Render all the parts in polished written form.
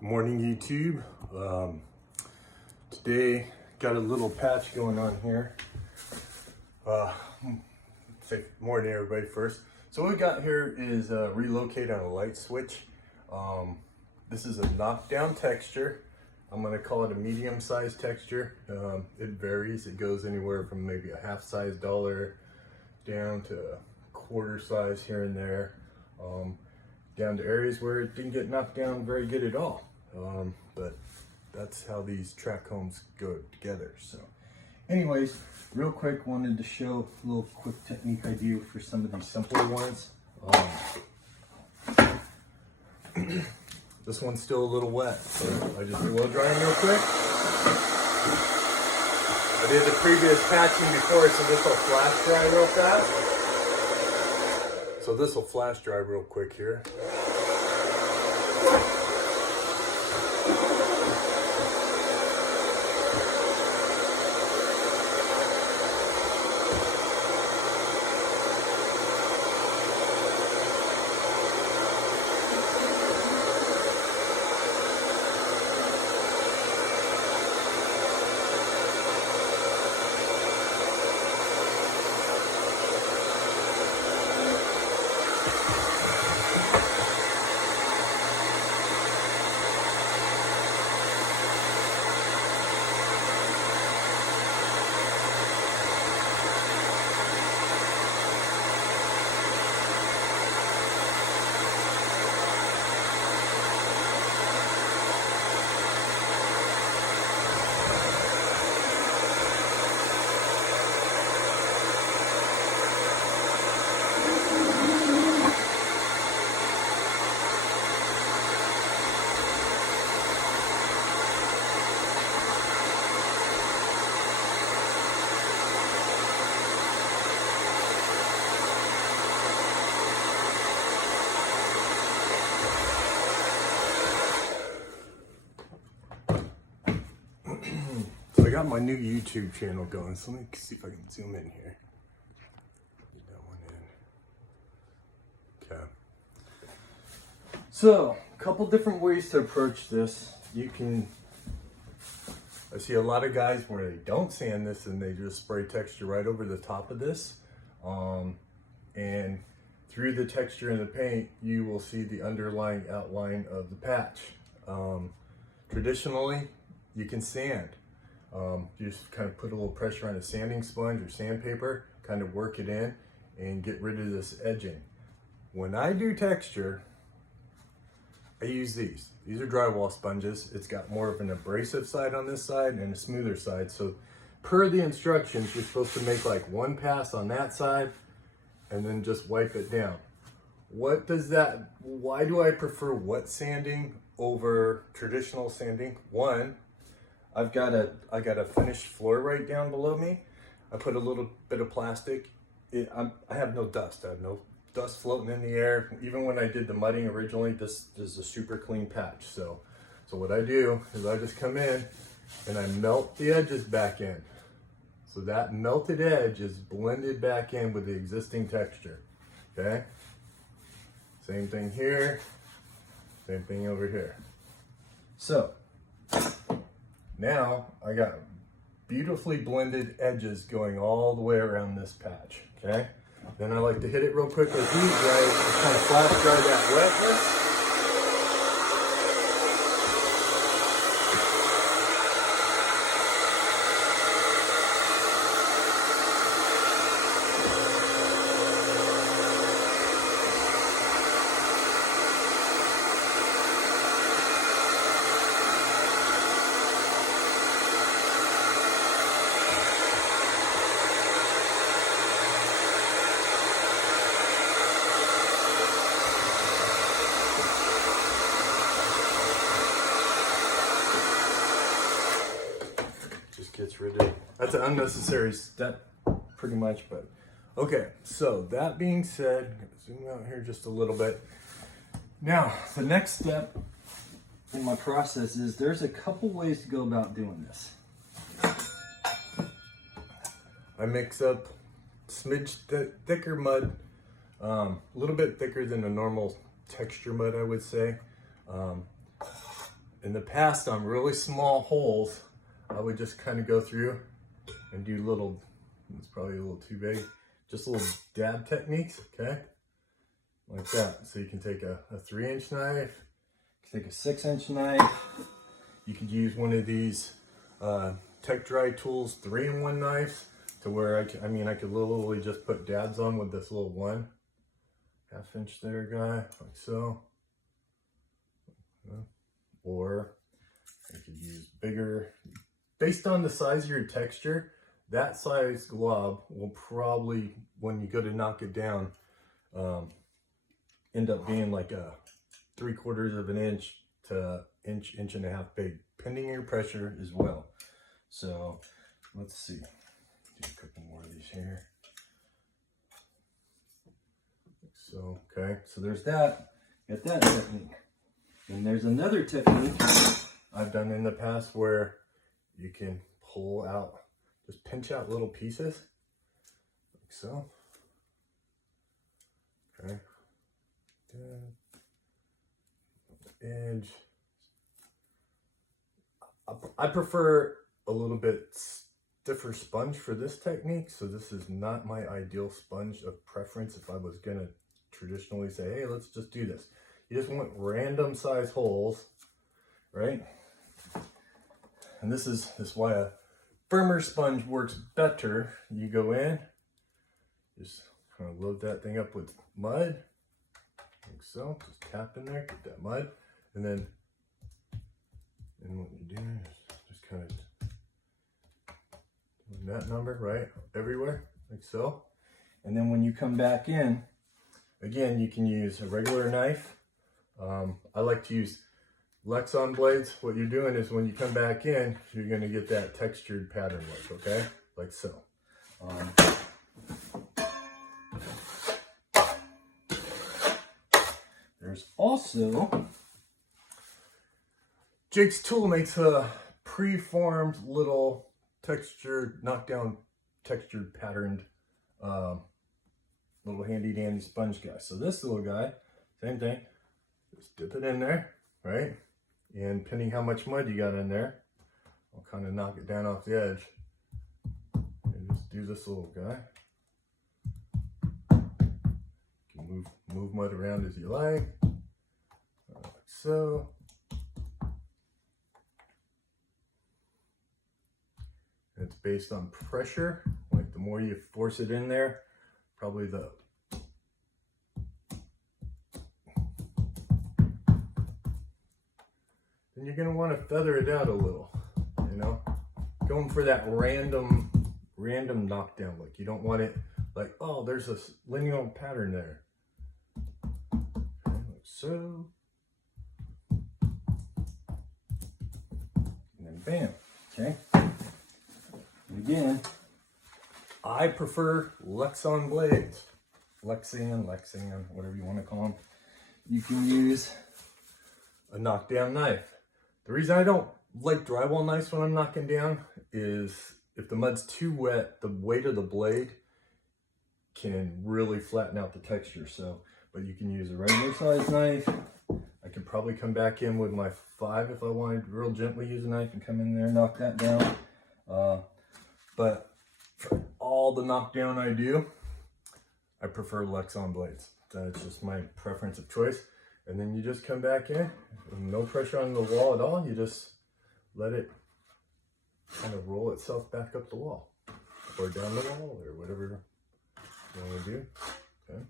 Morning YouTube. Today got a little patch going on here. Say morning everybody first. So what we got here is relocate on a light switch. This is a knockdown texture. I'm gonna call it a medium size texture. It varies. It goes anywhere from maybe a half size dollar down to a quarter size here and there. Down to areas where it didn't get knocked down very good at all. But that's how these track homes go together. So anyways, real quick, wanted to show a little quick technique I do for some of these simpler ones. This one's still a little wet, so I just do blow drying real quick. I did the previous patching before, so this will flash dry real fast. So this will flash dry real quick here. I got my new YouTube channel going, so let me see if I can zoom in here. Get that one in. Okay. So, a couple different ways to approach this. I see a lot of guys where they don't sand this and they just spray texture right over the top of this. And through the texture in the paint, you will see the underlying outline of the patch. Traditionally, you can sand. You just kind of put a little pressure on a sanding sponge or sandpaper, kind of work it in and get rid of this edging. When I do texture, I use these. These are drywall sponges. It's got more of an abrasive side on this side and a smoother side. So per the instructions, you're supposed to make like one pass on that side and then just wipe it down. Why do I prefer wet sanding over traditional sanding? One, I got a finished floor right down below me. I put a little bit of plastic. I have no dust. I have no dust floating in the air. Even when I did the mudding originally, this is a super clean patch. So what I do is I just come in and I melt the edges back in. So that melted edge is blended back in with the existing texture. Okay? Same thing here. Same thing over here. So now I got beautifully blended edges going all the way around this patch, okay? Then I like to hit it real quick with heat dry, just kind of flash dry that wetness. Gets rid of, that's an unnecessary step pretty much, but okay. So that being said, I'm gonna zoom out here just a little bit. Now the next step in my process is there's a couple ways to go about doing this. I mix up smidge thicker mud, a little bit thicker than a normal texture mud, I would say. in the past on really small holes, I would just kind of go through and do little, it's probably a little too big, just little dab techniques, okay? Like that. So you can take a 3-inch knife, you can take a 6-inch knife, you could use one of these Tech Dry Tools 3-in-1 knives to where I could literally just put dabs on with this little 1/2 inch there guy, like so. Or I could use bigger, based on the size of your texture, that size glob will probably, when you go to knock it down, end up being like a 3/4 inch to inch and a half big, depending on your pressure as well. So let's see, do a couple more of these here. So, okay, so there's that, got that technique. And there's another technique I've done in the past where you can pull out, just pinch out little pieces, like so. Okay. Edge. I prefer a little bit stiffer sponge for this technique, so this is not my ideal sponge of preference if I was gonna traditionally say, hey, let's just do this. You just want random size holes, right? And this is why a firmer sponge works better. You go in, just kind of load that thing up with mud, like so. Just tap in there, get that mud, and then what you do is just kind of doing that number right everywhere, like so. And then when you come back in, again, you can use a regular knife. I like to use Lexan blades. What you're doing is when you come back in, you're going to get that textured pattern look, okay? Like so. There's also, Jake's Tool makes a pre-formed little textured, knockdown textured patterned little handy dandy sponge guy. So this little guy, same thing. Just dip it in there, right? And depending how much mud you got in there, I'll kind of knock it down off the edge. And just do this little guy. You can move mud around as you like so. And it's based on pressure. Like the more you force it in there, probably the then you're going to want to feather it out a little, you know, going for that random knockdown look. You don't want it like, oh, there's a linear pattern there, okay, like so, and then bam. Okay, and again, I prefer Lexan blades, Lexan, whatever you want to call them. You can use a knockdown knife. The reason I don't like drywall knives when I'm knocking down is if the mud's too wet, the weight of the blade can really flatten out the texture. So, but you can use a regular size knife. I could probably come back in with my 5 if I wanted to real gently use a knife and come in there and knock that down. But for all the knockdown I do, I prefer Lexan blades. That's just my preference of choice. And then you just come back in, no pressure on the wall at all. You just let it kind of roll itself back up the wall or down the wall or whatever you want to do. Okay.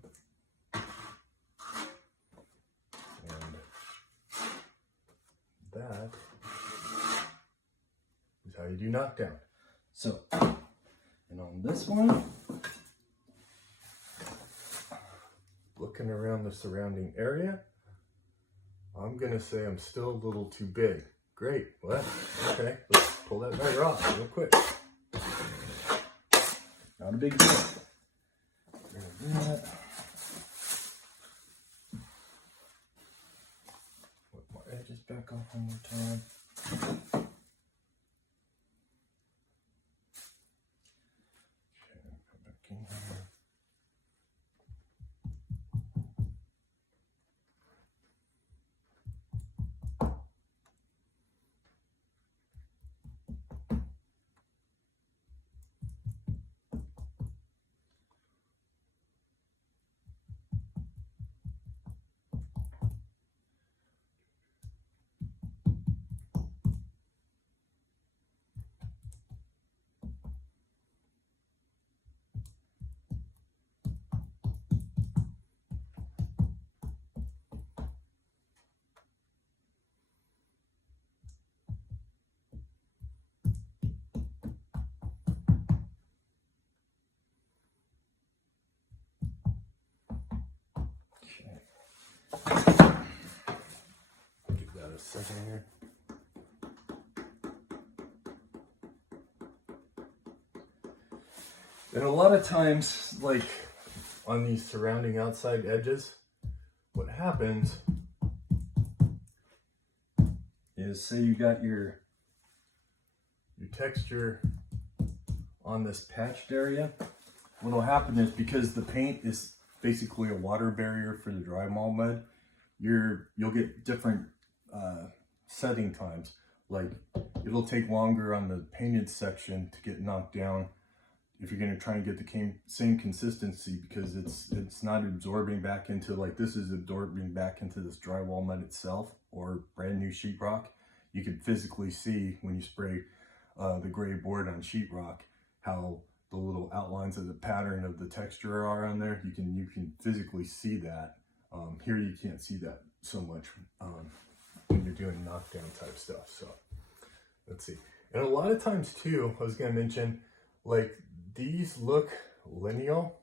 And that is how you do knockdown. So, and on this one, looking around the surrounding area, I'm going to say I'm still a little too big. Great. Well, okay. Let's pull that bagger off real quick. Not a big deal. We're going to do that. Put my edges back off one more time. Okay, come back in here. second here. And a lot of times, like on these surrounding outside edges, what happens is, say you got your texture on this patched area, what'll happen is, because the paint is basically a water barrier for the drywall mud, you'll get different setting times. Like it'll take longer on the painted section to get knocked down if you're going to try and get the same consistency, because it's not absorbing back into, like this is absorbing back into this drywall mud itself or brand new sheetrock. You can physically see when you spray the gray board on sheetrock how the little outlines of the pattern of the texture are on there. You can physically see that. Here you can't see that so much when you're doing knockdown type stuff. So let's see. And a lot of times too, I was going to mention, like these look lineal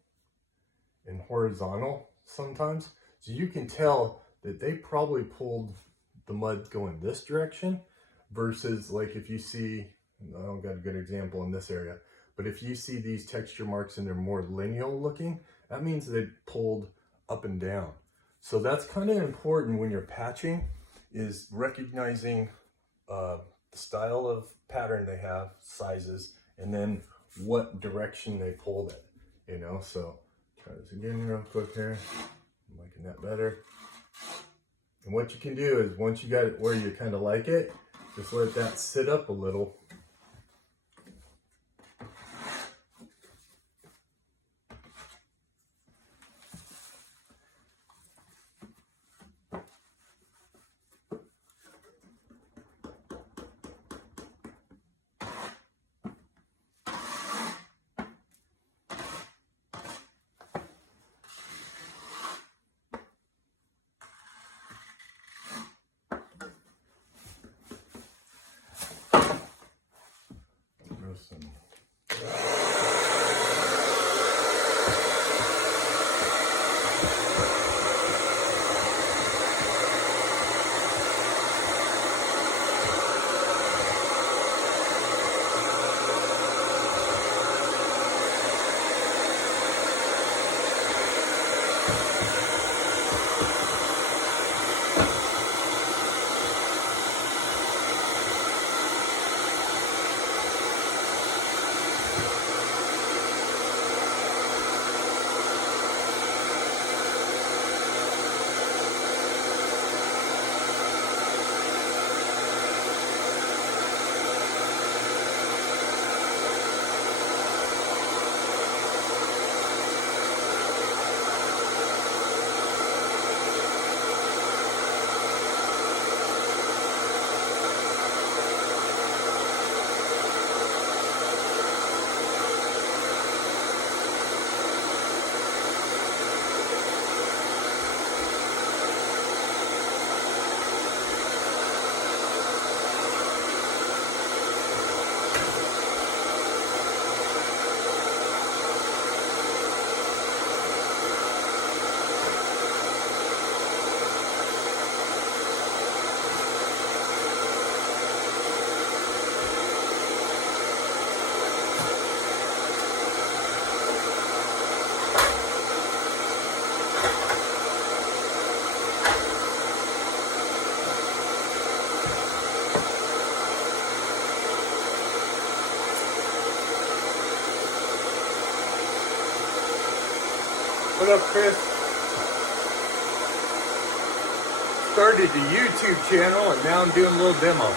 and horizontal sometimes. So you can tell that they probably pulled the mud going this direction, versus like if you see, I don't got a good example in this area, but if you see these texture marks and they're more lineal looking, that means they pulled up and down. So that's kind of important when you're patching, is recognizing the style of pattern they have, sizes, and then what direction they pulled it, you know. So try this again real quick here. I'm liking that better. And what you can do is, once you got it where you kind of like it, just let that sit up a little. What up, Chris? Started the YouTube channel and now I'm doing a little demo.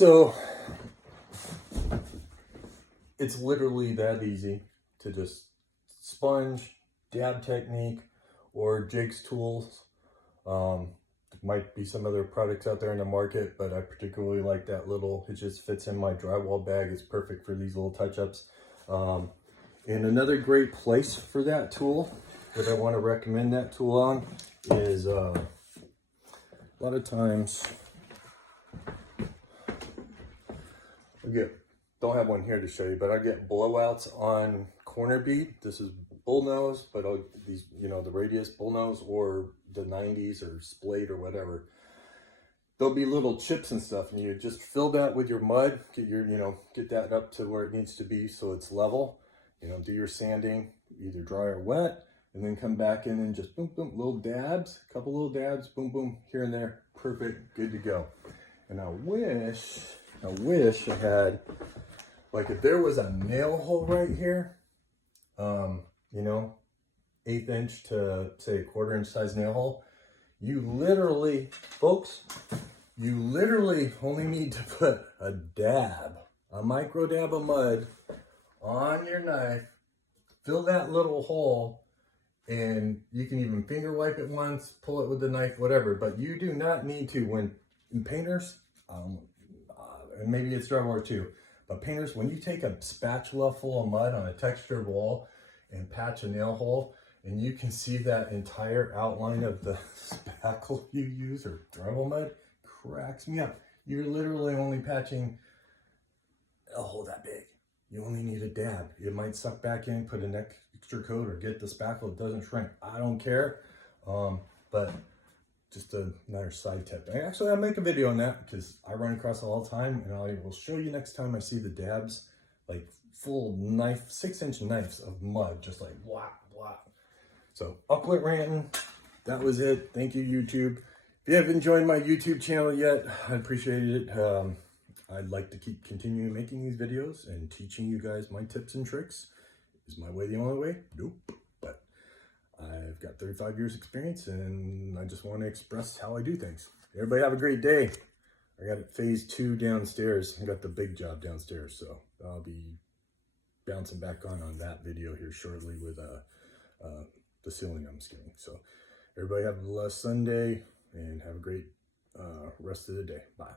So it's literally that easy to just sponge, dab technique, or Jake's tools. There might be some other products out there in the market, but I particularly like that little, it just fits in my drywall bag. It's perfect for these little touch-ups. And another great place for that tool that I want to recommend that tool on is a lot of times, don't have one here to show you, but I get blowouts on corner bead. This is bullnose, but these, you know, the radius bullnose or the 90s or splayed or whatever. There'll be little chips and stuff, and you just fill that with your mud, get that up to where it needs to be so it's level. Do your sanding, either dry or wet, and then come back in and just boom, boom, little dabs, a couple little dabs, boom, boom, here and there. Perfect, good to go. And I wish I had, like, if there was a nail hole right here, 1/8 inch to say 1/4 inch size nail hole, you literally, folks, only need to put a micro dab of mud on your knife, fill that little hole, and you can even finger wipe it once, pull it with the knife, whatever. But you do not need to, when painters, and maybe it's drywall too, but painters, when you take a spatula full of mud on a textured wall and patch a nail hole, and you can see that entire outline of the spackle you use or drywall mud, cracks me up. You're literally only patching a hole that big. You only need a dab. It might suck back in, put an extra coat, or get the spackle. It doesn't shrink. I don't care. But just another side tip. I'll make a video on that because I run across it all the time, and I will show you next time I see the dabs, like full knife, 6-inch knives of mud, just like whop, whop. So I'll quit ranting. That was it. Thank you, YouTube. If you haven't joined my YouTube channel yet, I appreciate it. I'd like to keep continuing making these videos and teaching you guys my tips and tricks. Is my way the only way? Nope. But I've got 35 years experience, and I just want to express how I do things. Everybody have a great day. I got phase 2 downstairs. I got the big job downstairs, so I'll be bouncing back on that video here shortly with the ceiling I'm skimming. So everybody have a blessed Sunday and have a great rest of the day. Bye.